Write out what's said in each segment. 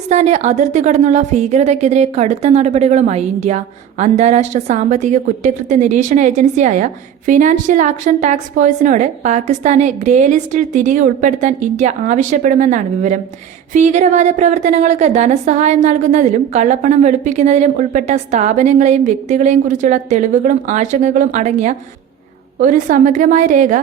പാകിസ്ഥാന്റെ അതിർത്തി കടന്നുള്ള ഭീകരതയ്ക്കെതിരെ കടുത്ത നടപടികളുമായി ഇന്ത്യ. അന്താരാഷ്ട്ര സാമ്പത്തിക കുറ്റകൃത്യ നിരീക്ഷണ ഏജൻസിയായ ഫിനാൻഷ്യൽ ആക്ഷൻ ടാക്സ് ഫോഴ്സിനോട് പാകിസ്ഥാനെ ഗ്രേ ലിസ്റ്റിൽ തിരികെ ഉൾപ്പെടുത്താൻ ഇന്ത്യ ആവശ്യപ്പെടുമെന്നാണ് വിവരം. ഭീകരവാദ പ്രവർത്തനങ്ങൾക്ക് ധനസഹായം നൽകുന്നതിലും കള്ളപ്പണം വെളുപ്പിക്കുന്നതിലും ഉൾപ്പെട്ട സ്ഥാപനങ്ങളെയും വ്യക്തികളെയും കുറിച്ചുള്ള തെളിവുകളും ആശങ്കകളും അടങ്ങിയ ഒരു സമഗ്രമായ രേഖ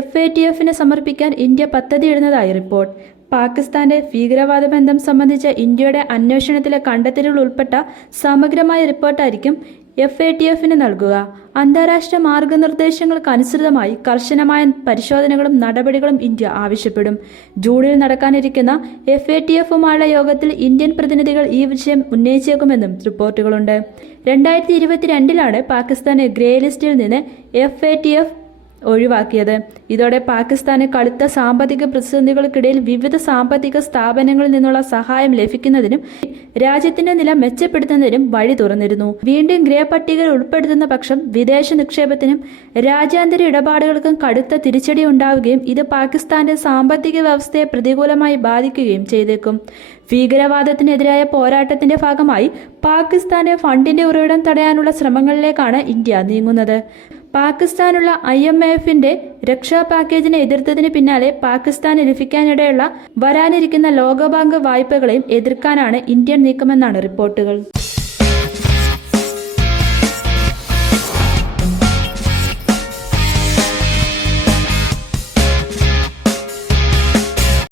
എഫ് എ ടി എഫിന് സമർപ്പിക്കാൻ ഇന്ത്യ പദ്ധതിയിടുന്നതായി റിപ്പോർട്ട്. പാകിസ്ഥാന്റെ ഭീകരവാദ ബന്ധം സംബന്ധിച്ച ഇന്ത്യയുടെ അന്വേഷണത്തിലെ കണ്ടെത്തലുകൾ ഉൾപ്പെട്ട സമഗ്രമായ റിപ്പോർട്ടായിരിക്കും എഫ് എ ടി എഫിന് നൽകുക. അന്താരാഷ്ട്ര മാർഗനിർദ്ദേശങ്ങൾക്ക് അനുസൃതമായി കർശനമായ പരിശോധനകളും നടപടികളും ഇന്ത്യ ആവശ്യപ്പെടും. ജൂണിൽ നടക്കാനിരിക്കുന്ന എഫ് എ ടി എഫുമായുള്ള യോഗത്തിൽ ഇന്ത്യൻ പ്രതിനിധികൾ ഈ വിഷയം ഉന്നയിച്ചേക്കുമെന്നും റിപ്പോർട്ടുകളുണ്ട്. രണ്ടായിരത്തി ഇരുപത്തിരണ്ടിലാണ് പാകിസ്ഥാനെ ഗ്രേ ലിസ്റ്റിൽ നിന്ന് എഫ് എ ടി എഫ് ഒഴിവാക്കിയത്. ഇതോടെ പാകിസ്ഥാന് കടുത്ത സാമ്പത്തിക പ്രതിസന്ധികൾക്കിടയിൽ വിവിധ സാമ്പത്തിക സ്ഥാപനങ്ങളിൽ നിന്നുള്ള സഹായം ലഭിക്കുന്നതിനും രാജ്യത്തിന്റെ നില മെച്ചപ്പെടുത്തുന്നതിനും വഴി തുറന്നിരുന്നു. വീണ്ടും ഗ്രേ പട്ടികയിൽ ഉൾപ്പെടുത്തുന്ന പക്ഷം വിദേശ നിക്ഷേപത്തിനും രാജ്യാന്തര ഇടപാടുകൾക്കും കടുത്ത തിരിച്ചടി ഉണ്ടാവുകയും ഇത് പാകിസ്ഥാന്റെ സാമ്പത്തിക വ്യവസ്ഥയെ പ്രതികൂലമായി ബാധിക്കുകയും ചെയ്തേക്കും. ഭീകരവാദത്തിനെതിരായ പോരാട്ടത്തിന്റെ ഭാഗമായി പാകിസ്ഥാന്റെ ഫണ്ടിന്റെ ഉറവിടം തടയാനുള്ള ശ്രമങ്ങളിലേക്കാണ് ഇന്ത്യ നീങ്ങുന്നത്. പാകിസ്ഥാനുള്ള ഐ എം എഫിന്റെ രക്ഷാ പാക്കേജിനെ എതിർത്തതിന് പിന്നാലെ പാകിസ്ഥാന് ലഭിക്കാനിടയുള്ള വരാനിരിക്കുന്ന ലോകബാങ്ക് വായ്പകളെയും എതിർക്കാനാണ് ഇന്ത്യൻ നീക്കമെന്നാണ് റിപ്പോർട്ടുകൾ.